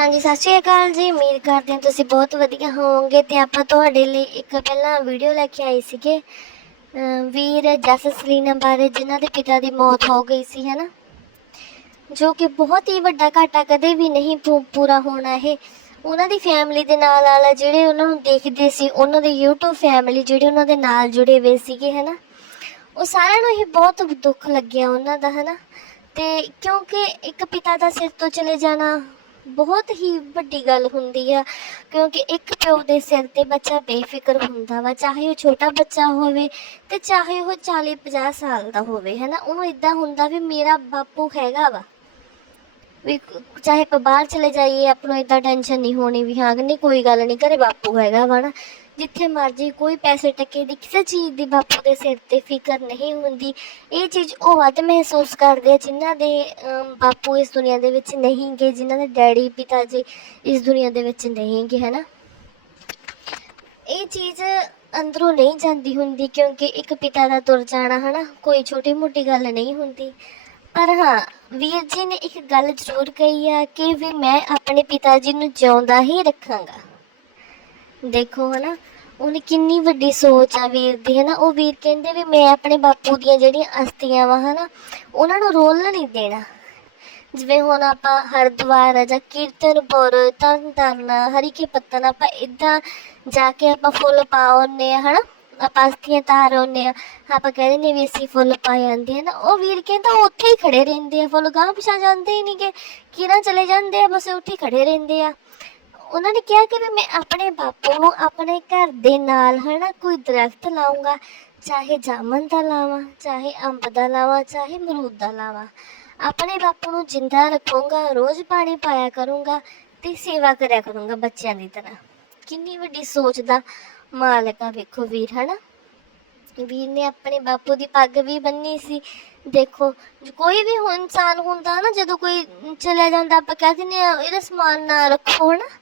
ਹਾਂਜੀ, ਸਤਿ ਸ਼੍ਰੀ ਅਕਾਲ ਜੀ। ਉਮੀਦ ਕਰਦੇ ਹਾਂ ਤੁਸੀਂ ਬਹੁਤ ਵਧੀਆ ਹੋਵੋਗੇ ਤੇ ਆਪਾਂ ਤੁਹਾਡੇ ਲਈ ਇੱਕ ਪਹਿਲਾਂ ਵੀਡੀਓ ਲੈ ਕੇ ਆਏ ਸੀਗੇ। ਵੀਰ ਜਸ ਸਲੀਨਾ ਬਾਰੇ, ਜਿਨ੍ਹਾਂ ਦੇ ਪਿਤਾ ਦੀ ਮੌਤ ਹੋ ਗਈ ਸੀ, ਹਨਾ? ਜੋ ਕਿ ਬਹੁਤ ਹੀ ਵੱਡਾ ਘਾਟਾ ਕਦੇ ਵੀ ਨਹੀਂ ਪੂ- ਪੂਰਾ ਹੋਣਾ ਇਹ। ਉਹਨਾਂ ਦੀ ਫੈਮਿਲੀ ਦੇ ਨਾਲ ਨਾਲ ਜਿਹੜੇ ਉਹਨਾਂ ਨੂੰ ਦੇਖਦੇ ਸੀ, ਉਹਨਾਂ ਦੀ YouTube ਫੈਮਿਲੀ ਜਿਹੜੇ ਉਹਨਾਂ ਦੇ ਨਾਲ ਜੁੜੇ ਹੋਏ ਸੀਗੇ, ਹਨਾ? ਉਹ ਸਾਰਿਆਂ ਨੂੰ ਹੀ ਬਹੁਤ ਦੁੱਖ ਲੱਗਿਆ ਉਹਨਾਂ ਦਾ, ਹਨਾ? ਤੇ ਕਿਉਂਕਿ ਇੱਕ ਪਿਤਾ ਦਾ ਸਿਰ ਤੋਂ ਚਲੇ ਜਾਣਾ ਬਹੁਤ ਹੀ ਵੱਡੀ ਗੱਲ ਹੁੰਦੀ ਆ, ਕਿਉਂਕਿ ਇੱਕ ਪਿਓ ਦੇ ਸਿਰ ਤੇ ਬੱਚਾ ਬੇਫਿਕਰ ਹੁੰਦਾ ਵਾ, ਚਾਹੇ ਉਹ ਛੋਟਾ ਬੱਚਾ ਹੋਵੇ ਤੇ ਚਾਹੇ ਉਹ 40 50 ਸਾਲ ਦਾ ਹੋਵੇ, ਹਨਾ? ਉਹਨੂੰ ਇਦਾਂ ਹੁੰਦਾ ਵੀ ਮੇਰਾ ਬਾਪੂ ਹੈਗਾ ਵਾ। ਵੀ ਚਾਹੇ ਆਪਾਂ ਬਾਹਰ ਚਲੇ ਜਾਈਏ ਆਪਾਂ ਨੂੰ ਇਦਾਂ ਟੈਨਸ਼ਨ ਨਹੀਂ ਹੋਣੀ ਵੀ ਹਾਂ, ਨਹੀਂ, ਕੋਈ ਗੱਲ ਨਹੀਂ, ਘਰੇ ਬਾਪੂ ਹੈਗਾ ਵਾ ਨਾ। ਜਿੱਥੇ ਮਰਜ਼ੀ ਕੋਈ ਪੈਸੇ ਟੱਕੇ ਦੀ, ਕਿਸੇ ਚੀਜ਼ ਦੀ ਬਾਪੂ ਦੇ ਸਿਰ ਤੇ ਫਿਕਰ ਨਹੀਂ ਹੁੰਦੀ। ਇਹ ਚੀਜ਼ ਉਹ ਵੱਧ ਮਹਿਸੂਸ ਕਰਦੇ ਆ, ਜਿਨ੍ਹਾਂ ਦੇ ਬਾਪੂ ਇਸ ਦੁਨੀਆ ਦੇ ਵਿੱਚ ਨਹੀਂ ਗੇ ਜਿਨ੍ਹਾਂ ਦੇ ਡੈਡੀ ਪਿਤਾ ਜੀ ਇਸ ਦੁਨੀਆ ਦੇ ਵਿੱਚ ਨਹੀਂ ਗੇ ਹਨਾ? ਇਹ ਚੀਜ਼ ਅੰਦਰੋਂ ਨਹੀਂ ਜਾਂਦੀ ਹੁੰਦੀ, ਕਿਉਂਕਿ ਇੱਕ ਪਿਤਾ ਦਾ ਤੁਰ ਜਾਣਾ, ਹਨਾ? ਕੋਈ ਛੋਟੀ ਮੋਟੀ ਗੱਲ ਨਹੀਂ ਹੁੰਦੀ। ਪਰ ਹਾਂ, ਵੀਰ ਜੀ ਨੇ ਇੱਕ ਗੱਲ ਜ਼ਰੂਰ ਕਹੀ ਆ ਕਿ ਵੀ ਮੈਂ ਆਪਣੇ ਪਿਤਾ ਜੀ ਨੂੰ ਜਿਉਂਦਾ ਹੀ ਰੱਖਾਂਗਾ। ਦੇਖੋ, ਹਨਾ? ਉਹਨੇ ਕਿੰਨੀ ਵੱਡੀ ਸੋਚ ਆ ਵੀਰ ਦੀ ਹੈ ਨਾ ਉਹ ਵੀਰ ਕਹਿੰਦੇ ਵੀ ਮੈਂ ਆਪਣੇ ਬਾਪੂ ਦੀਆਂ ਜਿਹੜੀਆਂ ਅਸਥੀਆਂ ਵਾ ਹੈ ਨਾ ਉਹਨਾਂ ਨੂੰ ਰੋਲ ਨਹੀਂ ਦੇਣਾ। ਜਿਵੇਂ ਹੁਣ ਆਪਾਂ ਹਰਿਦੁਆਰ ਜਾਂ ਕੀਰਤਨਪੁਰ ਤਰਨਤਾਰਨ ਹਰੀਕੇ ਪੱਤਨ ਆਪਾਂ ਇਦਾਂ ਜਾ ਕੇ ਆਪਾਂ ਫੁੱਲ ਪਾਉਨੇ ਆ, ਹਨਾ? ਆਪਾਂ ਅਸਥੀਆਂ ਤਾਰ ਆਉਂਦੇ ਆ, ਆਪਾਂ ਕਹਿੰਦੇ ਨੇ ਵੀ ਅਸੀਂ ਫੁੱਲ ਪਾ ਜਾਂਦੇ ਆ ਨਾ ਉਹ ਵੀਰ ਕਹਿੰਦਾ ਉੱਥੇ ਹੀ ਖੜੇ ਰਹਿੰਦੇ ਆ, ਫੁੱਲ ਗਾਂ ਪਿਛਾ ਜਾਂਦੇ ਹੀ ਨਹੀਂਗੇ ਕਿਰਾਂ ਚਲੇ ਜਾਂਦੇ ਆ, ਬਸ ਉੱਥੇ ਹੀ ਖੜੇ ਰਹਿੰਦੇ ਆ। ਉਹਨਾਂ ਨੇ ਕਿਹਾ ਕਿ ਵੀ ਮੈਂ ਆਪਣੇ ਬਾਪੂ ਨੂੰ ਆਪਣੇ ਘਰ ਦੇ ਨਾਲ, ਹਨਾ, ਕੋਈ ਦਰਖਤ ਲਾਉਂਗਾ ਚਾਹੇ ਜਾਮਨ ਦਾ ਲਾਵਾਂ, ਚਾਹੇ ਅੰਬ ਦਾ ਲਾਵਾਂ, ਚਾਹੇ ਮਰੂਦ ਦਾ ਲਾਵਾਂ। ਆਪਣੇ ਬਾਪੂ ਨੂੰ ਜਿੰਦਾ ਰੱਖੂੰਗਾ, ਰੋਜ਼ ਪਾਣੀ ਪਾਇਆ ਕਰੂੰਗਾ ਤੇ ਸੇਵਾ ਕਰਿਆ ਕਰੂੰਗਾ ਬੱਚਿਆਂ ਦੀ ਤਰ੍ਹਾਂ। ਕਿੰਨੀ ਵੱਡੀ ਸੋਚ ਦਾ ਮਾਲਕ ਆ ਵੇਖੋ ਵੀਰ, ਹਨਾ। ਵੀਰ ਨੇ ਆਪਣੇ ਬਾਪੂ ਦੀ ਪੱਗ ਵੀ ਬੰਨੀ ਸੀ। ਦੇਖੋ, ਕੋਈ ਵੀ ਇਨਸਾਨ ਹੁੰਦਾ ਨਾ, ਜਦੋਂ ਕੋਈ ਚਲਿਆ ਜਾਂਦਾ, ਆਪਾਂ ਕਹਿ ਦਿੰਦੇ ਆ ਇਹਦਾ ਸਮਾਨ ਨਾ ਰੱਖੋ, ਹਨਾ।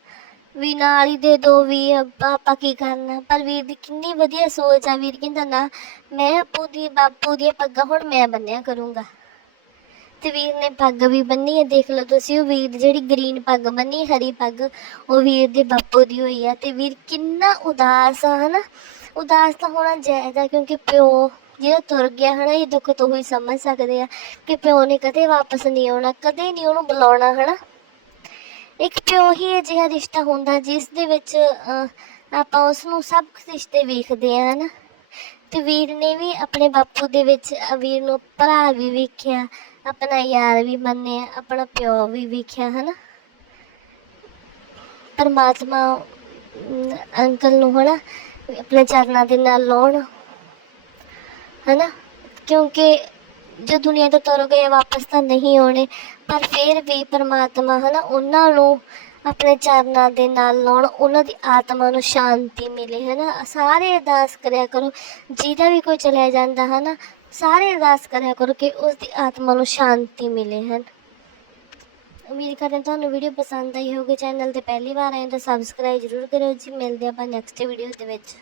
ਵੀ ਨਾਲ ਹੀ ਦੇ ਦੋ ਵੀ ਆਪਾਂ ਕੀ ਕਰਨਾ? ਪਰ ਵੀਰ ਦੀ ਕਿੰਨੀ ਵਧੀਆ ਸੋਚ ਆ ਵੀਰ, ਕਹਿੰਦਾ ਨਾ, ਮੈਂ ਆਪੂ ਦੀ, ਬਾਪੂ ਦੀ ਪੱਗਾਂ ਹੁਣ ਮੈਂ ਬੰਨਿਆ ਕਰੂੰਗਾ। ਤੇ ਵੀਰ ਨੇ ਪੱਗ ਵੀ ਬੰਨੀ ਹੈ ਦੇਖ ਲਓ ਤੁਸੀਂ, ਉਹ ਵੀਰ ਜਿਹੜੀ ਗ੍ਰੀਨ ਪੱਗ ਬੰਨੀ, ਹਰੀ ਪੱਗ, ਉਹ ਵੀਰ ਦੇ ਬਾਪੂ ਦੀ ਹੋਈ ਆ। ਤੇ ਵੀਰ ਕਿੰਨਾ ਉਦਾਸ ਆ, ਹਨਾ? ਉਦਾਸ ਤਾਂ ਹੋਣਾ ਚਾਹੀਦਾ, ਕਿਉਂਕਿ ਪਿਓ ਜਿਹੜਾ ਤੁਰ ਗਿਆ, ਹਨਾ, ਇਹ ਦੁੱਖ ਤੋਂ ਹੀ ਸਮਝ ਸਕਦੇ ਆ ਕਿ ਪਿਓ ਨੇ ਕਦੇ ਵਾਪਸ ਨਹੀਂ ਆਉਣਾ, ਕਦੇ ਨਹੀਂ ਉਹਨੂੰ ਬੁਲਾਉਣਾ, ਹਨਾ? ਇੱਕ ਪਿਓ ਹੀ ਅਜਿਹਾ ਰਿਸ਼ਤਾ ਹੁੰਦਾ ਜਿਸ ਦੇ ਵਿੱਚ ਆਪਾਂ ਉਸ ਨੂੰ ਸਭ ਰਿਸ਼ਤੇ ਵੇਖਦੇ ਆ ਹਨਾ? ਤੇ ਵੀਰ ਨੇ ਵੀ ਆਪਣੇ ਬਾਪੂ ਦੇ ਵਿੱਚ ਵੀਰ ਨੂੰ ਭਰਾ ਵੀ ਵੇਖਿਆ, ਆਪਣਾ ਯਾਰ ਵੀ ਮੰਨਿਆ, ਆਪਣਾ ਪਿਓ ਵੀ ਵੇਖਿਆ, ਹਨਾ? ਪਰਮਾਤਮਾ ਅੰਕਲ ਨੂੰ, ਹਨਾ, ਆਪਣੇ ਚਰਨਾਂ ਦੇ ਨਾਲ ਲਾਉਣ, ਹਨਾ? ਕਿਉਂਕਿ ਜੋ ਦੁਨੀਆ ਤੋਂ ਤੁਰ ਗਏ ਵਾਪਸ ਤਾਂ ਨਹੀਂ ਆਉਣੇ। ਪਰ ਫਿਰ ਵੀ ਪਰਮਾਤਮਾ ਹਨਾ ਉਹਨਾਂ ਨੂੰ ਆਪਣੇ ਚਰਨਾਂ ਦੇ ਨਾਲ ਲਾਉਣ, ਉਹਨਾਂ ਦੀ ਆਤਮਾ ਨੂੰ ਸ਼ਾਂਤੀ ਮਿਲੇ ਹਨਾ। ਸਾਰੇ ਅਰਦਾਸ ਕਰਿਆ ਕਰੋ, ਜਿਹਦਾ ਵੀ ਕੋਈ ਚਲਿਆ ਜਾਂਦਾ ਹਨਾ, ਸਾਰੇ ਅਰਦਾਸ ਕਰਿਆ ਕਰੋ ਕਿ ਉਸ ਦੀ ਆਤਮਾ ਨੂੰ ਸ਼ਾਂਤੀ ਮਿਲੇ ਹਨ। ਉਮੀਦ ਕਰਦੇ ਹਾਂ ਤੁਹਾਨੂੰ ਵੀਡੀਓ ਪਸੰਦ ਆਈ ਹੋਵੇ ਚੈਨਲ ਤੇ ਪਹਿਲੀ ਵਾਰ ਆਏ ਤਾਂ ਸਬਸਕ੍ਰਾਈਬ ਜ਼ਰੂਰ ਕਰਿਓ ਜੀ। ਮਿਲਦੇ ਆਪਾਂ ਨੈਕਸਟ ਵੀਡੀਓ ਦੇ ਵਿੱਚ।